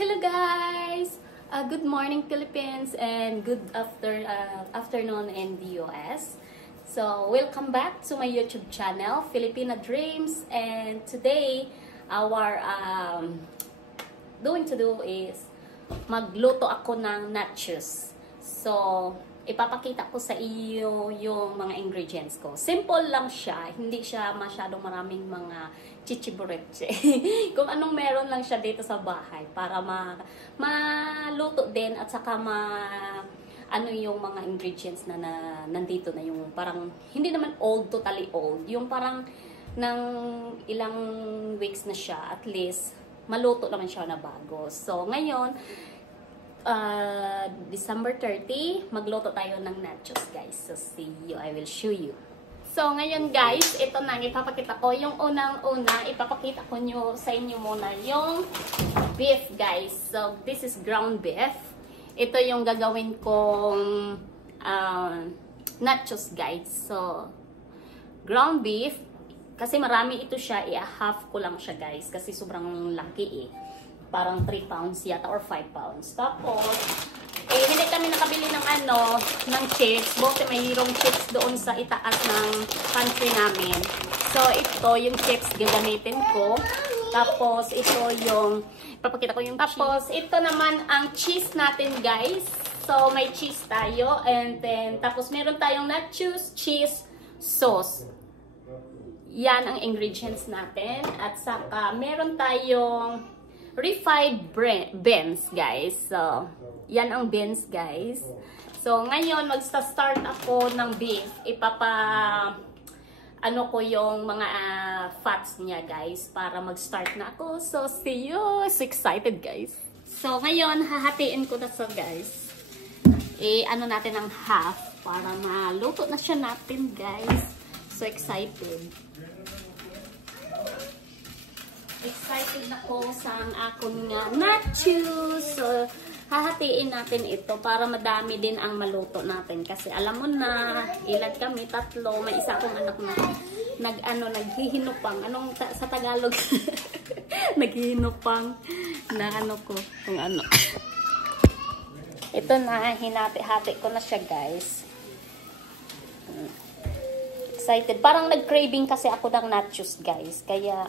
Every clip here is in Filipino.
Hello guys! Good morning Philippines and good afternoon in the US. So, welcome back to my YouTube channel, Filipina Dreams. And today, our going to do is magluto ako ng nachos. So, ipapakita ko sa iyo yung mga ingredients ko. Simple lang siya, hindi siya masyadong maraming mga chichibureche. Kung anong meron lang siya dito sa bahay para maluto din at saka ano yung mga ingredients na nandito na yung parang hindi naman old, totally old. Yung parang ng ilang weeks na siya, at least maluto naman siya na bago. So, ngayon, December 30, magluto tayo ng nachos, guys. So, see you. I will show you. So, ngayon, guys, ito na, ipapakita ko. Yung unang-una, ipapakita ko sa inyo muna yung beef, guys. So, this is ground beef. Ito yung gagawin kong nachos, guys. So, ground beef. Kasi marami ito siya, i-half ko lang siya, guys. Kasi sobrang laki parang 3 pounds yata or 5 pounds. Tapos, hindi kami nakabili ng chips. Buti mayroong chips doon sa itaas ng pantry namin. So, ito yung chips gagamitin ko. Tapos, ito yung, papakita ko yung tapos, ito naman ang cheese natin, guys. So, may cheese tayo. And then, tapos meron tayong nachos, cheese, sauce. Yan ang ingredients natin. At saka, meron tayong refried beans, guys. So, yan ang beans, guys. So, ngayon, magsa-start ako ng beef. Ano ko yung mga fats niya, guys, para mag-start na ako. So, see you. So excited, guys. So, ngayon, hahatiin ko na guys. Ano natin ang half para maluto na siya natin, guys. So excited. Excited na ko sa akong nachos. So, hahatiin natin ito para madami din ang maluto natin. Kasi alam mo na, ilan kami, 3. May isa akong anak na naghihinupang. Anong sa Tagalog? Naghihinupang na ko. Kung ano. Ito na, hinati-hati ko na siya, guys. Excited. Parang nag-craving kasi ako ng nachos, guys. Kaya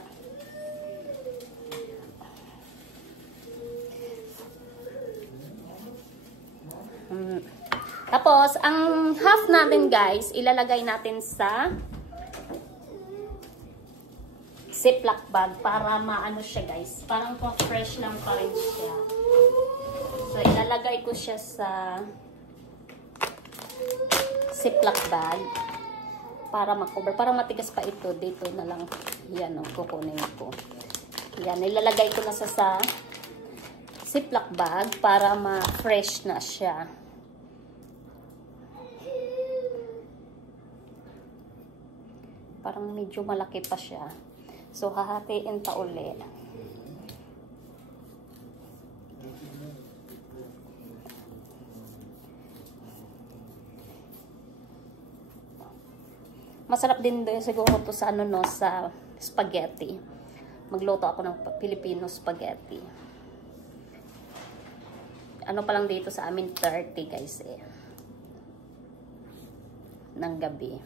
tapos, ang half natin, guys, ilalagay natin sa Ziploc bag para maano siya, guys. Parang fresh lang pa rin siya. So, ilalagay ko siya sa Ziploc bag para makover. Para matigas pa ito. Dito na lang. Yan, kukunin ko. Yan, ilalagay ko na sa Ziploc bag para ma-fresh na siya. Parang medyo malaki pa siya. So, hahatiin pa ulit. Masarap din siguro to sa sa spaghetti. Magluto ako ng Filipino spaghetti. Ano pa lang dito sa amin, 30, guys, ng gabi.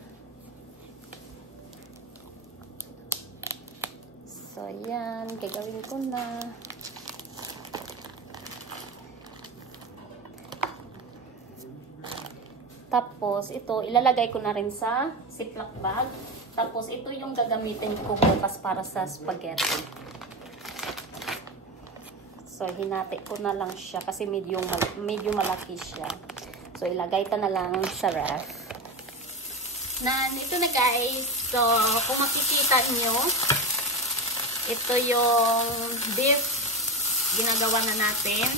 So, yan. Gagawin ko na. Tapos, ito, ilalagay ko na rin sa Ziploc bag. Tapos, ito yung gagamitin ko bukas para sa spaghetti. So, hinati ko na lang siya kasi medyo malaki siya. So, ilagay ko na lang sa ref. Ito na, guys. So, kung makikita nyo, ito yung beef ginagawa na natin.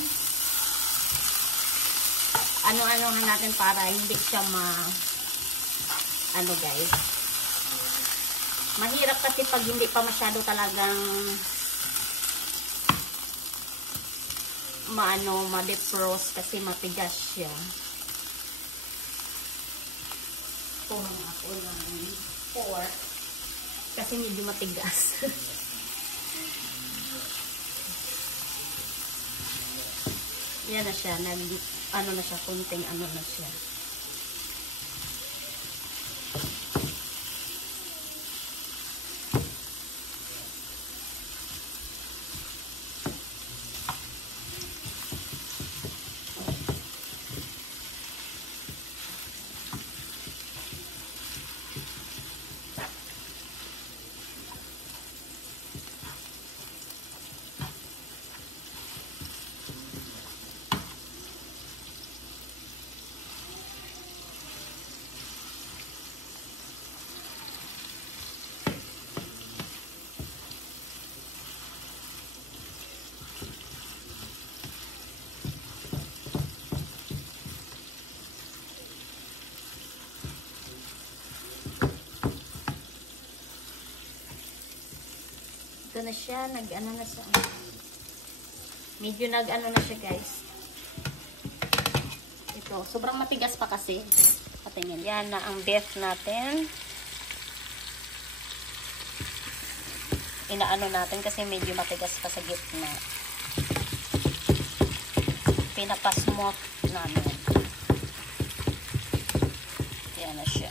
Ano-ano na natin para hindi siya guys. Mahirap kasi pag hindi pa masyado talagang ma-defrost kasi matigas siya. Kulang ako ng 4 kasi medyo matigas. Yan na siya. Ano na siya, kunting ano na siya. Ito na siya, nag-ano na siya. Medyo nag-ano na siya, guys. Ito, sobrang matigas pa kasi. Patingin. Yan na ang beef natin. Inaano natin kasi medyo matigas pa sa gitna. Pinapasmooth namin. Yan na siya.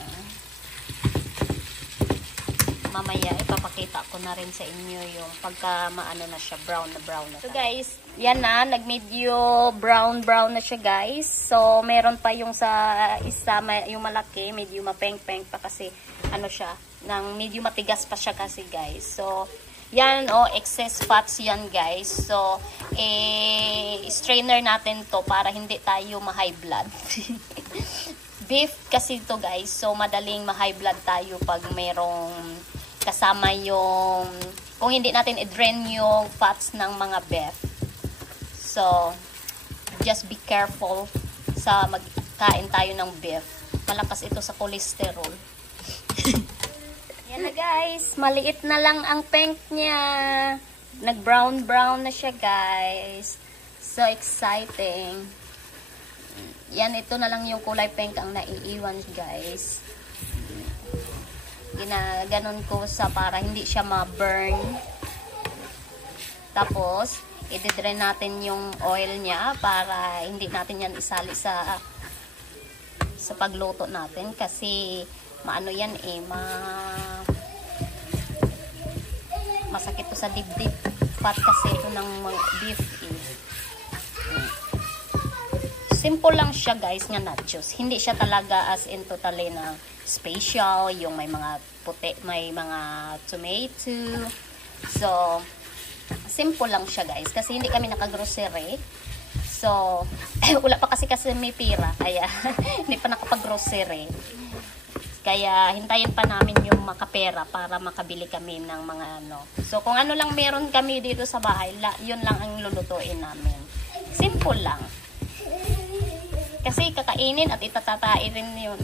Mamaya ipapakita ko na rin sa inyo yung pagka maano na siya, brown na brown na. So guys, yan na, nag-medyo brown na siya guys. So meron pa yung sa isa, yung malaki, medyo mapeng-peng pa kasi ano siya, nang medyo matigas pa siya kasi guys. So yan excess fats yan guys. So strainer natin to para hindi tayo ma-high blood. Beef kasi to guys, so madaling ma-high blood tayo pag merong kasama yung, kung hindi natin i-drain yung fats ng mga beef. So, just be careful sa magkain tayo ng beef. Malakas ito sa cholesterol. Yan na guys, maliit na lang ang pink niya. Nag-brown na siya guys. So exciting. Yan, ito na lang yung kulay pink ang naiiwan guys. Ginaganon ko sa para hindi siya ma-burn. Tapos, i-drain natin yung oil niya para hindi natin yan isali sa pagluto natin kasi maano yan masakit to sa dibdib. Fat kasi ito ng beef Simple lang siya guys nga nachos. Hindi siya talaga as in totally na special, yung may mga puti, may mga tomato. So, simple lang siya guys. Kasi hindi kami naka-grocery. So, wala pa kasi may pira. Kaya, hindi pa nakapag-grocery. Kaya, hintayin pa namin yung makapera para makabili kami ng mga ano. So, kung ano lang meron kami dito sa bahay, yun lang ang lulutuin namin. Simple lang. Kasi kakainin at itatatain rin yun.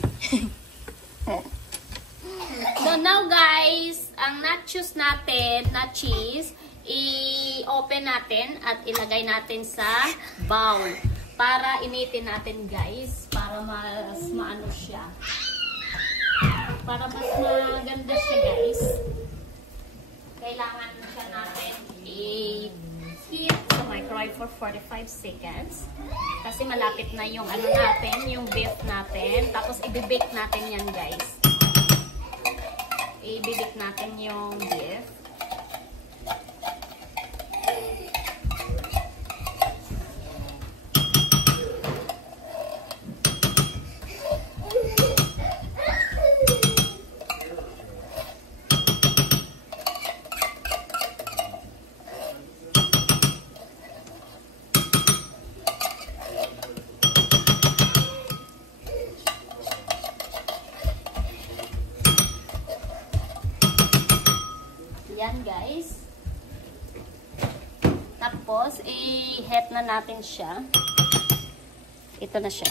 So now guys, ang nachos natin na cheese, i-open natin at ilagay natin sa bowl. Para initin natin guys, para mas maano siya. Para mas maganda siya guys. Kailangan siya natin i-heat sa microwave for 45 seconds. Kasi malapit na yung ano natin, yung beef natin. Tapos i-bake natin yan guys. I-bake natin yung beef. Yan guys. Tapos, i-heat na natin siya. Ito na siya.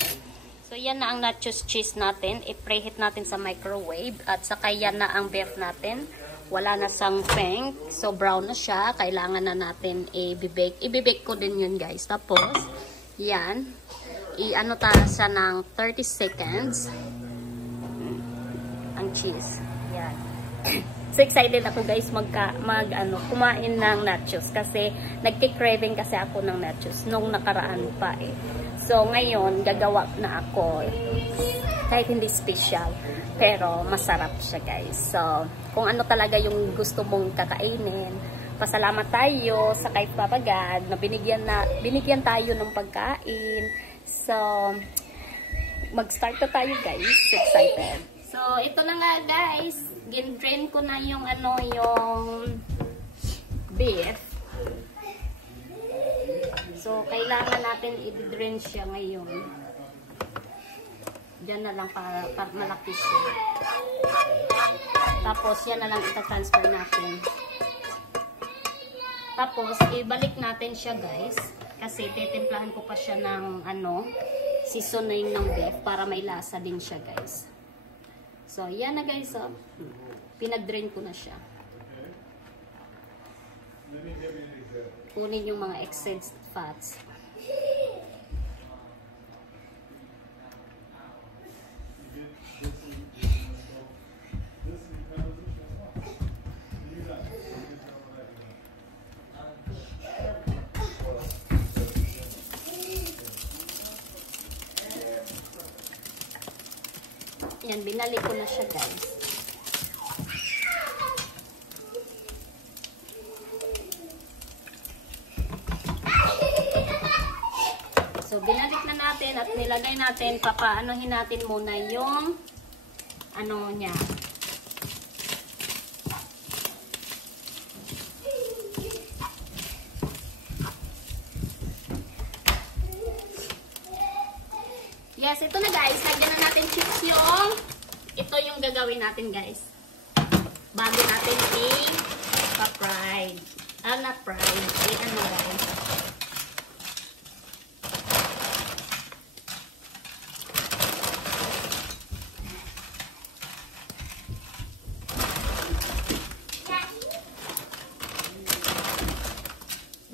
So, yan na ang nachos cheese natin. I-preheat natin sa microwave. At saka yan na ang beef natin. Wala na sang pink. So, brown na siya. Kailangan na natin i-bake. I-bake ko din yun guys. Tapos, yan. I-ano tayo siya ng 30 seconds. Ang cheese. Yan. So excited ako guys kumain ng nachos kasi nagki-craving kasi ako ng nachos nung nakaraan pa eh. So ngayon gagawa na ako kahit hindi special pero masarap siya guys. So kung ano talaga yung gusto mong kakainin, pasalamat tayo sa kay Papa God na binigyan tayo ng pagkain. So mag-start na tayo guys. Excited. So ito na nga guys. Gin-drain ko na yung yung beef. So kailangan natin i-drain siya ngayon. Diyan na lang para malaki siya. Tapos yan na lang ita-transfer natin. Tapos ibalik natin siya guys. Kasi titimplahan ko pa siya ng seasoning ng beef para may lasa din siya guys. So, yan na guys, oh. Pinag-drain ko na siya. Kunin yung mga excess fats. Yan, binalik ko na siya guys. So, binalik na natin at nilagay natin, papaanohin natin muna yung niya. Yes, ito na guys. Lagyan na natin chips ito yung gagawin natin guys. Bago natin i-fried. Not fried. Guys.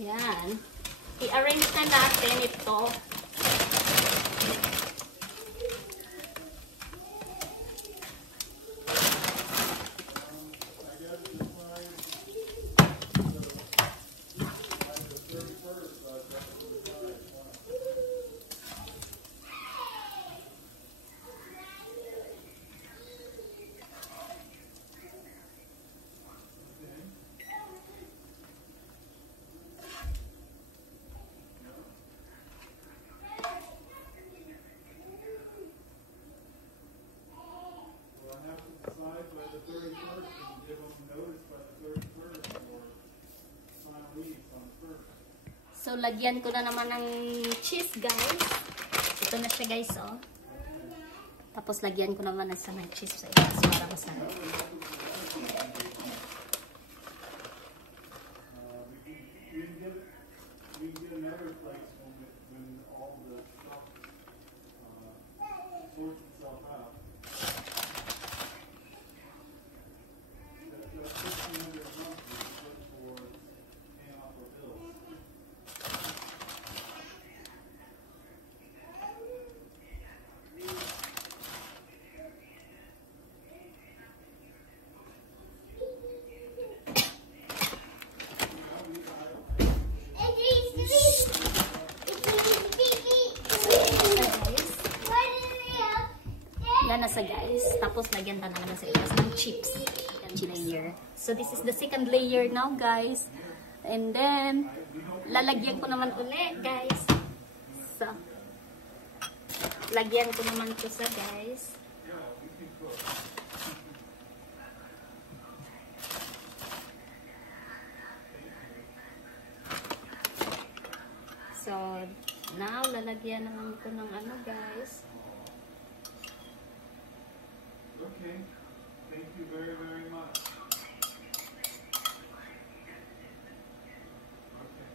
Yan. I-arrange na natin ito. So, lagyan ko na naman ng cheese, guys. Ito na siya, guys, oh. Tapos, lagyan ko naman ng cheese sa itas para masarap. Yan na sa guys. Tapos lagyan pa naman sa itas ng chips. Layer. So this is the second layer now guys. And then lalagyan ko naman ulit guys. So lagyan ko naman to sa guys. So now lalagyan naman ko ng guys. Okay, thank you very, very much. Okay.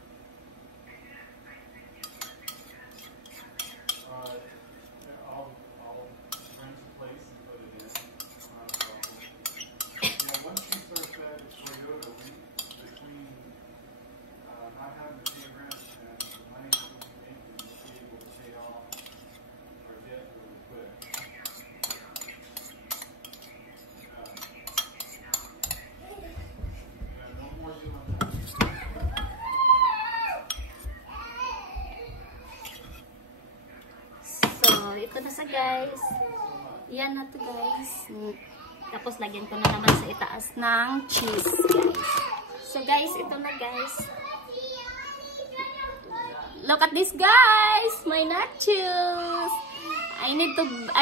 I'll rent a place and put it in. Once you start that at Toyota, between not having to pay rent and the money that we're making, we'll be able to pay off our debt really quick. ito na sa guys. Yan na to guys. Tapos lagyan ko na naman sa itaas ng cheese guys. So guys, ito na guys. Look at this guys, my nachos. I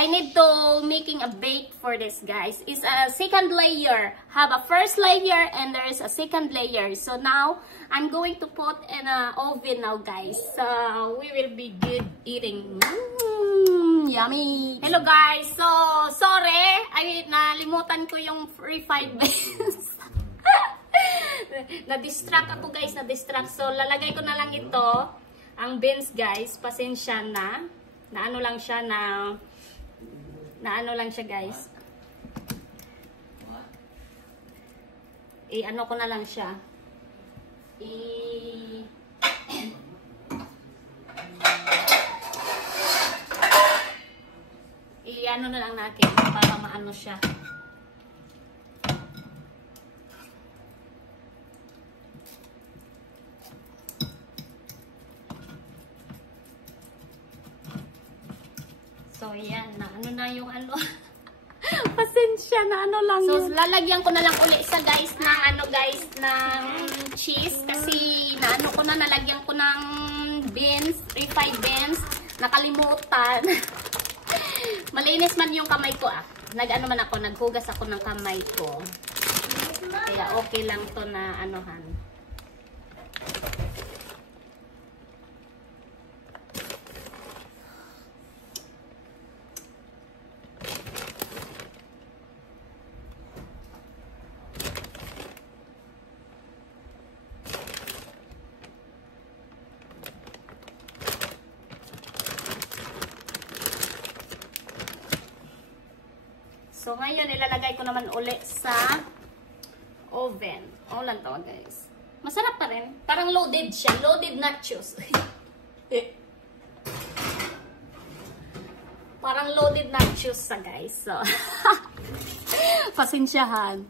need to making a bake for this guys. It's a second layer. Have a first layer and there is a second layer. So now I'm going to put in a oven now guys. So we will be good eating. Yummy. Hello guys. So sorry, ay nalimutan ko yung free 5 beans. Na-distract ako guys, na-distract. So lalagay ko na lang ito. Ang beans guys, pasensya na. Na ano lang siya na ano lang siya guys. Ano ko na lang siya. Ano na lang natin para maano siya. So, yan. Na, ano na yung ano. Pasensya na ano lang. So, lalagyan ko na lang ulit sa guys ng ano guys, ng cheese. Kasi, naano ko na, nalagyan ko ng beans, refined beans. Nakalimutan. Malinis man yung kamay ko ah. Nag-ano man ako, naghugas ako ng kamay ko. Kaya okay lang to na anuhan. So, ngayon, ilalagay ko naman ulit sa oven. O lang to, guys. Masarap pa rin. Parang loaded siya. Loaded nachos. Parang loaded nachos sa guys. So, pasensyahan.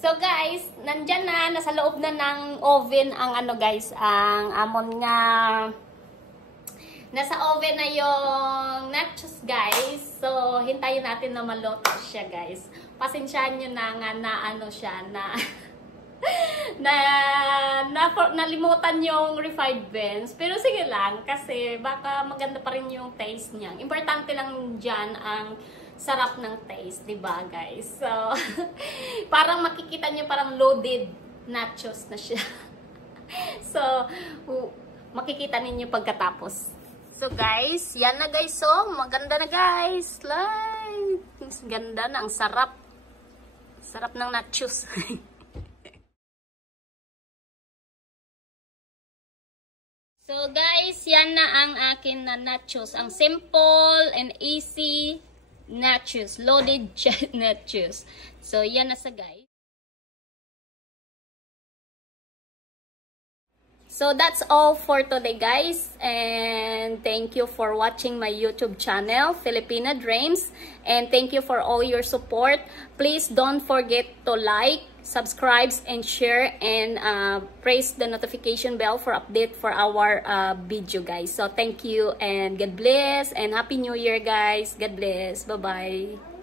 So, guys, nandyan na. Nasa loob na ng oven ang ano, guys. Ang amon nga... Nasa oven na yung nachos, guys. So, hintayin natin na maluto siya, guys. Pasensyahan nyo na nga na ano siya, nalimutan yung refined beans. Pero sige lang, kasi baka maganda pa rin yung taste niya. Importante lang dyan ang sarap ng taste, diba, guys? So, parang makikita nyo parang loaded nachos na siya. So, makikita ninyo pagkatapos. So guys, yan na guys. So, maganda na guys. Like, ganda na. Ang sarap. Sarap ng nachos. So guys, yan na ang akin na nachos. Ang simple and easy nachos. Loaded nachos. So, yan na sa guys. So that's all for today guys, and thank you for watching my YouTube channel Filipina Dreams, and thank you for all your support. Please don't forget to like, subscribe and share, and press the notification bell for update for our video guys. So thank you and God bless and Happy New Year guys. God bless. Bye bye.